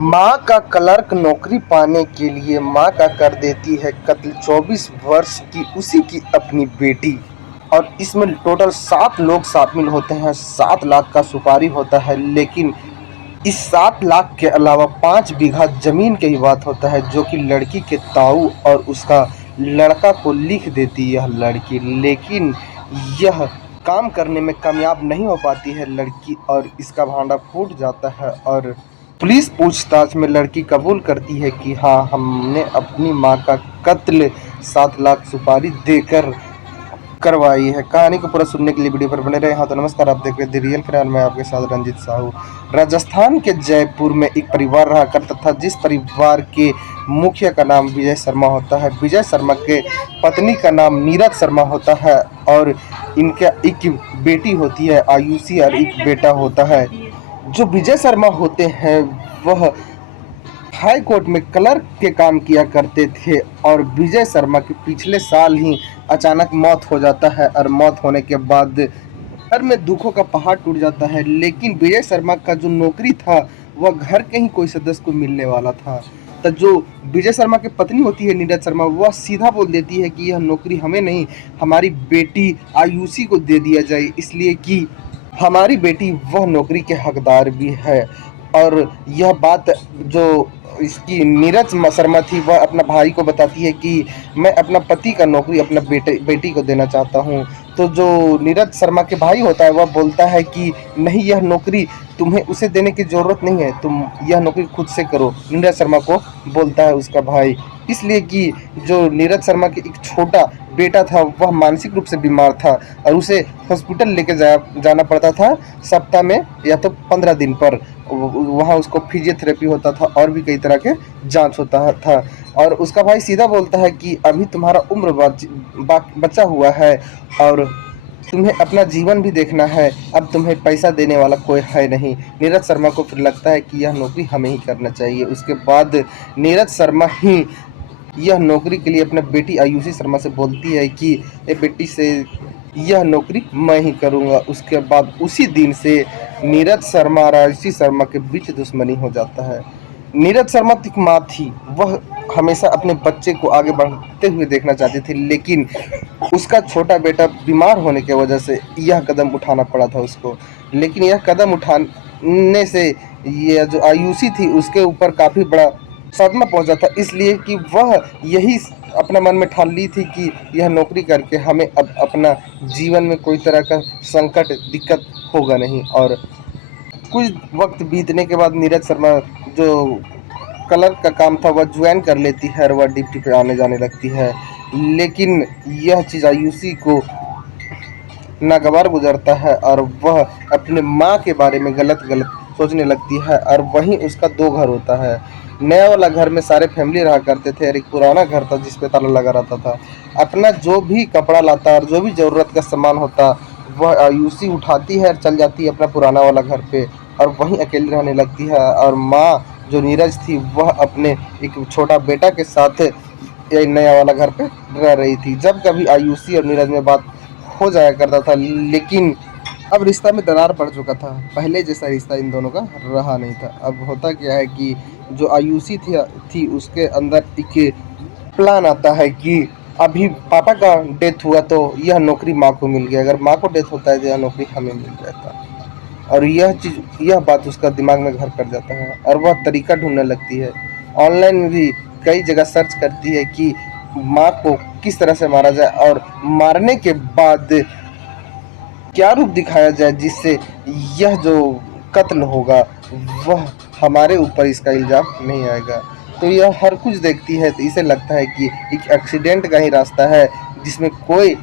मां का क्लर्क नौकरी पाने के लिए मां का कर देती है कत्ल 24 वर्ष की उसी की अपनी बेटी। और इसमें टोटल 7 लोग शामिल होते हैं। 7 लाख का सुपारी होता है, लेकिन इस 7 लाख के अलावा 5 बीघा जमीन की बात होता है, जो कि लड़की के ताऊ और उसका लड़का को लिख देती है यह लड़की। लेकिन यह काम करने में कामयाब नहीं हो पाती है लड़की, और इसका भांडा फूट जाता है। और पुलिस पूछताछ में लड़की कबूल करती है कि हाँ, हमने अपनी मां का कत्ल 7 लाख सुपारी देकर करवाई है। कहानी को पूरा सुनने के लिए वीडियो पर बने रहे। हाँ तो नमस्कार, आप देख रहे हैं द रियल क्राइम, मैं आपके साथ रंजीत साहू। राजस्थान के जयपुर में एक परिवार रहा करता था, जिस परिवार के मुखिया का नाम विजय शर्मा होता है। विजय शर्मा के पत्नी का नाम नीरज शर्मा होता है, और इनके एक बेटी होती है आयुषी, और एक बेटा होता है। जो विजय शर्मा होते हैं वह हाई कोर्ट में क्लर्क के काम किया करते थे, और विजय शर्मा के पिछले साल ही अचानक मौत हो जाता है, और मौत होने के बाद घर में दुखों का पहाड़ टूट जाता है। लेकिन विजय शर्मा का जो नौकरी था वह घर के ही कोई सदस्य को मिलने वाला था। तो जो विजय शर्मा की पत्नी होती है नीरज शर्मा, वह सीधा बोल देती है कि यह नौकरी हमें नहीं, हमारी बेटी आयुषी को दे दिया जाए, इसलिए कि हमारी बेटी वह नौकरी के हकदार भी है। और यह बात जो इसकी नीरज शर्मा थी, वह अपना भाई को बताती है कि मैं अपना पति का नौकरी अपना बेटी को देना चाहता हूँ। तो जो नीरज शर्मा के भाई होता है वह बोलता है कि नहीं, यह नौकरी तुम्हें उसे देने की ज़रूरत नहीं है, तुम यह नौकरी खुद से करो। नीरज शर्मा को बोलता है उसका भाई, इसलिए कि जो नीरज शर्मा के एक छोटा बेटा था वह मानसिक रूप से बीमार था, और उसे हॉस्पिटल लेके जाना पड़ता था सप्ताह में या तो 15 दिन पर। वहाँ उसको फिजियोथेरेपी होता था और भी कई तरह के जांच होता था। और उसका भाई सीधा बोलता है कि अभी तुम्हारा उम्र बचा हुआ है, और तुम्हें अपना जीवन भी देखना है, अब तुम्हें पैसा देने वाला कोई है नहीं। नीरज शर्मा को फिर लगता है कि यह नौकरी हमें ही करना चाहिए। उसके बाद नीरज शर्मा ही यह नौकरी के लिए अपने बेटी आयुषी शर्मा से बोलती है कि ये बेटी से यह नौकरी मैं ही करूँगा। उसके बाद उसी दिन से नीरज शर्मा और आयुषी शर्मा के बीच दुश्मनी हो जाता है। नीरज शर्मा की माँ थी, वह हमेशा अपने बच्चे को आगे बढ़ते हुए देखना चाहती थी, लेकिन उसका छोटा बेटा बीमार होने की वजह से यह कदम उठाना पड़ा था उसको। लेकिन यह कदम उठाने से यह जो आयुषी थी उसके ऊपर काफ़ी बड़ा सदमा पहुंचा था, इसलिए कि वह यही अपने मन में ठान ली थी कि यह नौकरी करके हमें अब अपना जीवन में कोई तरह का संकट दिक्कत होगा नहीं। और कुछ वक्त बीतने के बाद नीरज शर्मा जो क्लर्क का काम था वह ज्वाइन कर लेती है, और वह ड्यूटी पे आने जाने लगती है। लेकिन यह चीज़ आयुषी को नागवार गुजरता है, और वह अपने माँ के बारे में गलत गलत सोचने लगती है। और वहीं उसका 2 घर होता है। नया वाला घर में सारे फैमिली रहा करते थे, और एक पुराना घर था जिस पे ताला लगा रहता था। अपना जो भी कपड़ा लाता और जो भी ज़रूरत का सामान होता वह आयुषी उठाती है और चल जाती है अपना पुराना वाला घर पे, और वहीं अकेली रहने लगती है। और माँ जो नीरज थी वह अपने एक छोटा बेटा के साथ ये नया वाला घर पे रह रही थी। जब कभी आयुषी और नीरज में बात हो जाया करता था, लेकिन अब रिश्ता में दरार पड़ चुका था। पहले जैसा रिश्ता इन दोनों का रहा नहीं था। अब होता क्या है कि जो आयुषी थी उसके अंदर एक प्लान आता है कि अभी पापा का डेथ हुआ तो यह नौकरी माँ को मिल गया, अगर माँ को डेथ होता है तो यह नौकरी हमें मिल जाता। और यह बात उसका दिमाग में घर कर जाता है, और वह तरीका ढूंढने लगती है। ऑनलाइन में भी कई जगह सर्च करती है कि माँ को किस तरह से मारा जाए, और मारने के बाद क्या रूप दिखाया जाए जिससे यह जो कत्ल होगा वह हमारे ऊपर इसका इल्ज़ाम नहीं आएगा। तो यह हर कुछ देखती है, तो इसे लगता है कि एक एक्सीडेंट का ही रास्ता है, जिसमें कोई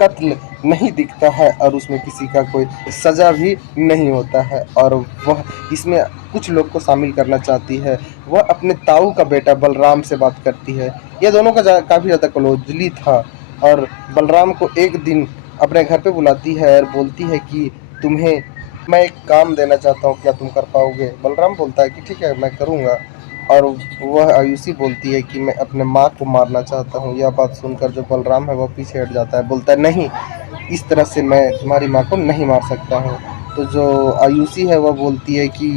कत्ल नहीं दिखता है, और उसमें किसी का कोई सज़ा भी नहीं होता है। और वह इसमें कुछ लोग को शामिल करना चाहती है। वह अपने ताऊ का बेटा बलराम से बात करती है। यह दोनों का काफ़ी ज़्यादा क्लोजली था, और बलराम को एक दिन अपने घर पे बुलाती है और बोलती है कि तुम्हें मैं एक काम देना चाहता हूँ, क्या तुम कर पाओगे? बलराम बोलता है कि ठीक है, मैं करूँगा। और वह आयुषी बोलती है कि मैं अपने माँ को मारना चाहता हूँ। यह बात सुनकर जो बलराम है वह पीछे हट जाता है, बोलता है नहीं, इस तरह से मैं तुम्हारी माँ को नहीं मार सकता हूँ। तो जो आयुषी है वह बोलती है कि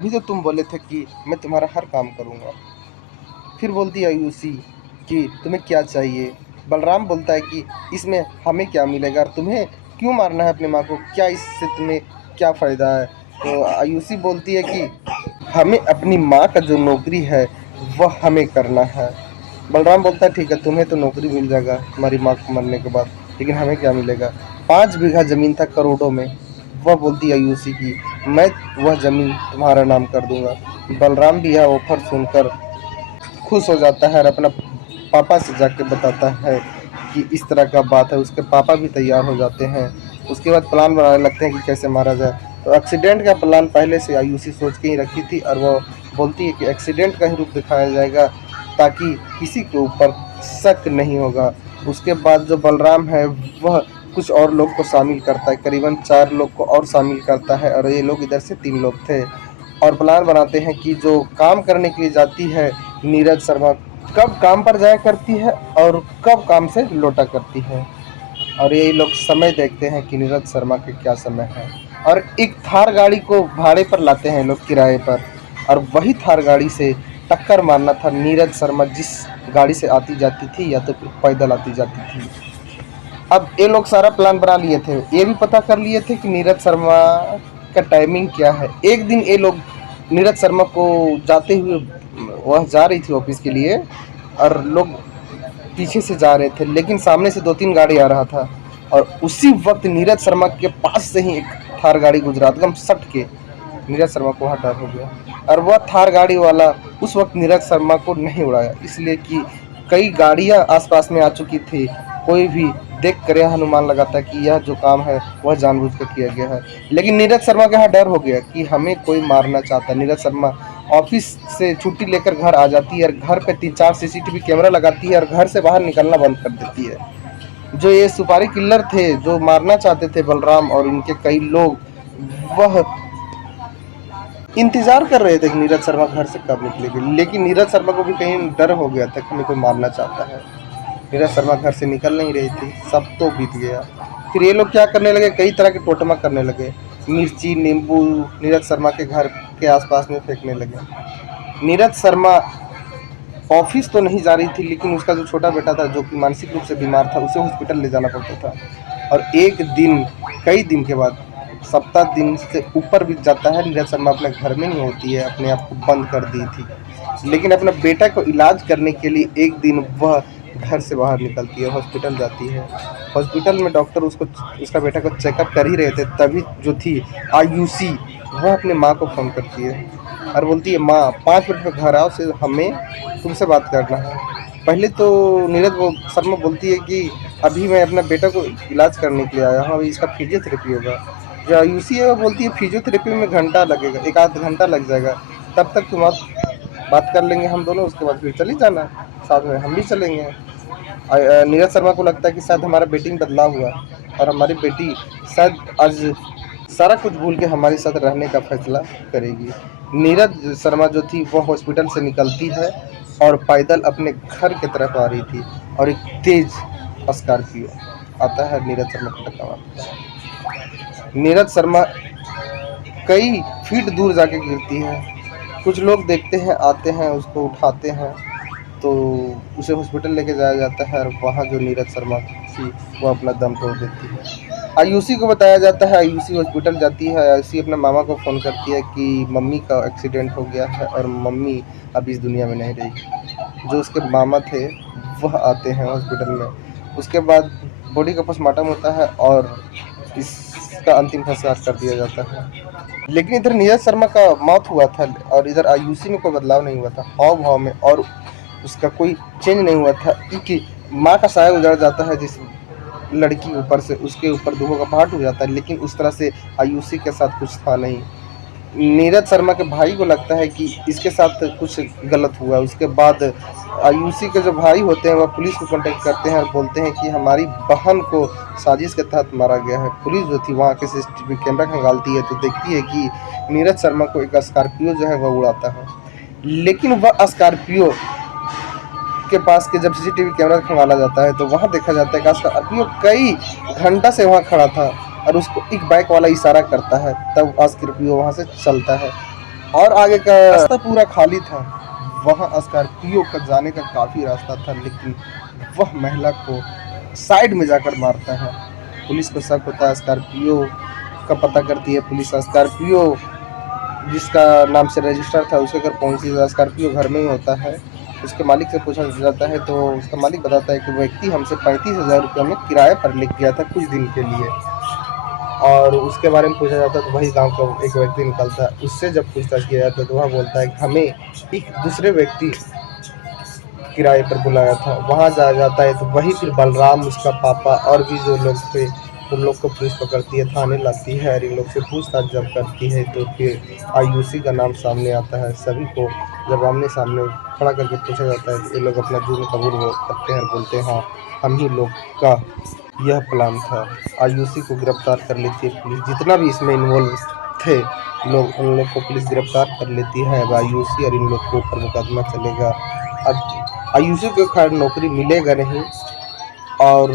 अभी तो तुम बोले थे कि मैं तुम्हारा हर काम करूँगा। फिर बोलती है आयुषी कि तुम्हें क्या चाहिए। बलराम बोलता है कि इसमें हमें क्या मिलेगा और तुम्हें क्यों मारना है अपनी माँ को, क्या इससे तुम्हें क्या फ़ायदा है। तो आयुषी बोलती है कि हमें अपनी माँ का जो नौकरी है वह हमें करना है। बलराम बोलता है ठीक है, तुम्हें तो नौकरी मिल जाएगा तुम्हारी माँ को मरने के बाद, लेकिन हमें क्या मिलेगा। 5 बीघा ज़मीन था करोड़ों में। वह बोलती है आयुषी की मैं वह ज़मीन तुम्हारा नाम कर दूंगा। बलराम भी यह ऑफर सुनकर खुश हो जाता है और अपना पापा से जाके बताता है कि इस तरह का बात है। उसके पापा भी तैयार हो जाते हैं। उसके बाद प्लान बनाने लगते हैं कि कैसे मारा जाए। तो एक्सीडेंट का प्लान पहले से आयुषी सोच के ही रखी थी और वो बोलती है कि एक्सीडेंट का ही रूप दिखाया जाएगा ताकि किसी के ऊपर शक नहीं होगा। उसके बाद जो बलराम है वह कुछ और लोग को शामिल करता है, करीबन 4 लोग को और शामिल करता है और ये लोग इधर से 3 लोग थे और प्लान बनाते हैं कि जो काम करने के लिए जाती है नीरज शर्मा कब काम पर जाया करती है और कब काम से लौटा करती है। और यही लोग समय देखते हैं कि नीरज शर्मा के क्या समय है और एक थार गाड़ी को भाड़े पर लाते हैं लोग किराए पर और वही थार गाड़ी से टक्कर मारना था नीरज शर्मा जिस गाड़ी से आती जाती थी या तो फिर पैदल आती जाती थी। अब ये लोग सारा प्लान बना लिए थे, ये भी पता कर लिए थे कि नीरज शर्मा का टाइमिंग क्या है। एक दिन ये लोग नीरज शर्मा को जाते हुए, वह जा रही थी ऑफिस के लिए और लोग पीछे से जा रहे थे लेकिन सामने से 2-3 गाड़ी आ रहा था और उसी वक्त नीरज शर्मा के पास से ही एक थार गाड़ी गुजरा एकदम सट के। नीरज शर्मा को वहाँ डर हो गया और वह थार गाड़ी वाला उस वक्त नीरज शर्मा को नहीं उड़ाया, इसलिए कि कई गाड़ियां आसपास में आ चुकी थी। कोई भी देख कर यह अनुमान लगाता कि यह जो काम है वह जानबूझ कर किया गया है। लेकिन नीरज शर्मा का यहाँ डर हो गया कि हमें कोई मारना चाहता है। नीरज शर्मा ऑफिस से छुट्टी लेकर घर आ जाती है और घर पे 3-4 सीसीटीवी कैमरा लगाती है और घर से बाहर निकलना बंद कर देती है। जो ये सुपारी किलर थे जो मारना चाहते थे बलराम और इनके कई लोग, वह इंतजार कर रहे थे कि नीरज शर्मा घर से कब निकलेगी। लेकिन नीरज शर्मा को भी कहीं डर हो गया था कि हमें कोई मारना चाहता है। नीरज शर्मा घर से निकल नहीं रही थी, सब तो बीत गया। फिर ये लोग क्या करने लगे, कई तरह के टोटमा करने लगे। मिर्ची नींबू नीरज शर्मा के घर के आसपास में फेंकने लगे। नीरज शर्मा ऑफिस तो नहीं जा रही थी लेकिन उसका जो छोटा बेटा था जो कि मानसिक रूप से बीमार था उसे हॉस्पिटल ले जाना पड़ता था। और एक दिन, कई दिन के बाद, सप्ताह दिन से ऊपर बीत जाता है, नीरज शर्मा अपने घर में नहीं होती है, अपने आप को बंद कर दी थी। लेकिन अपने बेटा को इलाज करने के लिए एक दिन वह घर से बाहर निकलती है, हॉस्पिटल जाती है। हॉस्पिटल में डॉक्टर उसको, उसका बेटा को चेकअप कर ही रहे थे, तभी जो थी आयुषी वह अपने माँ को फ़ोन करती है और बोलती है माँ 5 मिनट में घर आओ, से हमें तुमसे बात करना है। पहले तो नीरज वो शर्मा बोलती है कि अभी मैं अपना बेटा को इलाज करने के लिए आया हूँ, अभी इसका फिजियोथेरेपी होगा। जो आयुषी है वो बोलती है फिजियोथेरेपी में घंटा लगेगा, 1-आध घंटा लग जाएगा, तब तक तुम आप बात कर लेंगे हम दोनों, उसके बाद फिर चले जाना, साथ में हम भी चलेंगे। नीरज शर्मा को लगता है कि शायद हमारा बेटी में बदलाव हुआ और हमारी बेटी शायद आज सारा कुछ भूल के हमारे साथ रहने का फैसला करेगी। नीरज शर्मा जो थी वो हॉस्पिटल से निकलती है और पैदल अपने घर की तरफ आ रही थी और एक तेज स्कॉर्पियो आता है, नीरज शर्मा को धक्का मारता है। नीरज शर्मा कई फीट दूर जाके गिरती है। कुछ लोग देखते हैं, आते हैं, उसको उठाते हैं, तो उसे हॉस्पिटल लेके जाया जाता है और वहाँ जो नीरज शर्मा थी वो अपना दम तोड़ देती है। आयुषी को बताया जाता है, आयुषी हॉस्पिटल जाती है। आयुषी अपने मामा को फ़ोन करती है कि मम्मी का एक्सीडेंट हो गया है और मम्मी अब इस दुनिया में नहीं रही। जो उसके मामा थे वह आते हैं हॉस्पिटल में। उसके बाद बॉडी का पोस्टमार्टम होता है और इसका अंतिम संस्कार कर दिया जाता है। लेकिन इधर नीरज शर्मा का मौत हुआ था और इधर आयुषी में कोई बदलाव नहीं हुआ था, हाव भाव में और उसका कोई चेंज नहीं हुआ था। कि माँ का साया उजड़ जाता है जिस लड़की के ऊपर से, उसके ऊपर दुखों का पहाड़ टूट जाता है, लेकिन उस तरह से आयुषी के साथ कुछ था नहीं। नीरज शर्मा के भाई को लगता है कि इसके साथ कुछ गलत हुआ। उसके बाद आयुषी के जो भाई होते हैं वह पुलिस को कांटेक्ट करते हैं और बोलते हैं कि हमारी बहन को साजिश के तहत मारा गया है। पुलिस जो थी वहाँ के सीसीटीवी कैमरा खंगालती है तो देखती है कि नीरज शर्मा को एक स्कॉर्पियो जो है वह उड़ाता है। लेकिन वह स्कॉर्पियो के पास के जब सीसीटीवी कैमरा खंगाला जाता है तो वहाँ देखा जाता है कि स्कॉर्पियो कई घंटा से वहाँ खड़ा था और उसको एक बाइक वाला इशारा करता है, तब स्कॉर्पियो वहाँ से चलता है। और आगे का रास्ता पूरा खाली था। वहाँ स्कॉर्पियो का जाने का काफ़ी रास्ता था, लेकिन वह महिला को साइड में जाकर मारता है। पुलिस को शक होता है, स्कॉर्पियो का पता करती है पुलिस। स्कॉर्पियो जिसका नाम से रजिस्टर था उसके घर पहुंचती है। स्कॉर्पियो घर में ही होता है। उसके मालिक से पूछा जाता है तो उसका मालिक बताता है कि व्यक्ति हमसे 35,000 रुपये में किराए पर ले गया था कुछ दिन के लिए। और उसके बारे में पूछा जाता है तो वही गांव का एक व्यक्ति निकलता है। उससे जब पूछताछ किया जाता है तो वह बोलता है कि हमें एक दूसरे व्यक्ति किराए पर बुलाया था। वहाँ जाया जाता है तो वही फिर बलराम, उसका पापा और भी जो लोग थे उन लोग को पुलिस पकड़ती है, थाने लाती है और इन लोग से पूछताछ जब करती है तो फिर आयुषी का नाम सामने आता है। सभी को जब आमने सामने खड़ा करके पूछा जाता है तो ये लोग अपना जुर्म कबूल करते हैं और बोलते हैं हाँ, हम ही लोग का यह प्लान था। आयुषी को गिरफ्तार कर लेती है पुलिस। जितना भी इसमें इन्वॉल्व थे लोग, उन लोग को पुलिस गिरफ्तार कर लेती है। अब आयुषी और इन लोग के ऊपर मुकदमा चलेगा। अब आयुषी को खैर नौकरी मिलेगा नहीं, और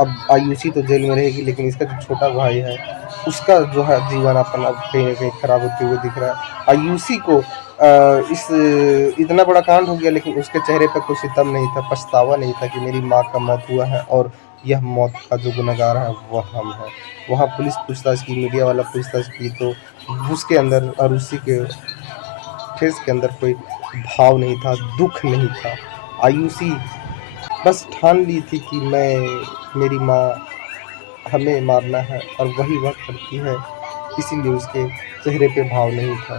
अब आयुषी तो जेल में रहेगी, लेकिन इसका जो छोटा भाई है उसका जो है जीवन अपन अब कहीं ना कहीं खराब होते हुए दिख रहा है। आयुषी को इस इतना बड़ा कांड हो गया, लेकिन उसके चेहरे पर कोई सितम नहीं था, पछतावा नहीं था कि मेरी माँ का मौत हुआ है और यह मौत का जो गुनहगार है वह हम है। वहाँ पुलिस पूछताछ की, मीडिया वाला पूछताछ की तो उसके अंदर और उसी के फेस के अंदर कोई भाव नहीं था, दुख नहीं था। आयुषी बस ठान ली थी कि मेरी माँ हमें मारना है और वही वह करती है, इसीलिए उसके चेहरे पे भाव नहीं था।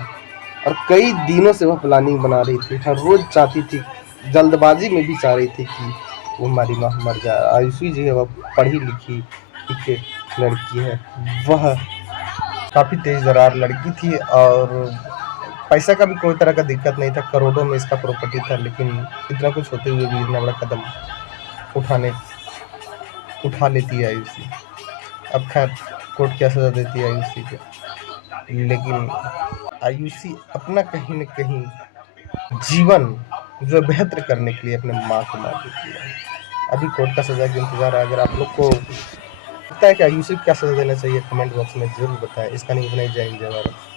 और कई दिनों से वह प्लानिंग बना रही थी, हर रोज चाहती थी, जल्दबाजी में भी चाह रही थी कि वो हमारी माँ मर जाए। आयुषी जी है वह पढ़ी लिखी एक लड़की है, वह काफ़ी तेज दरार लड़की थी और पैसा का भी कोई तरह का दिक्कत नहीं था, करोड़ों में इसका प्रॉपर्टी था, लेकिन इतना कुछ होते हुए भी इतना बड़ा कदम उठाने उठा लेती है आयुषी। अब खैर कोर्ट क्या सज़ा देती है आयुषी को, लेकिन आयुषी अपना कहीं न कहीं जीवन जो बेहतर करने के लिए अपने माँ को मार देती है। अभी कोर्ट का सज़ा का इंतज़ार है। अगर आप लोग को लगता है कि आयुषी को क्या सज़ा देना चाहिए, कमेंट बॉक्स में ज़रूर बताएँ। इसका नहीं बनाई जय हिंद जय भारत।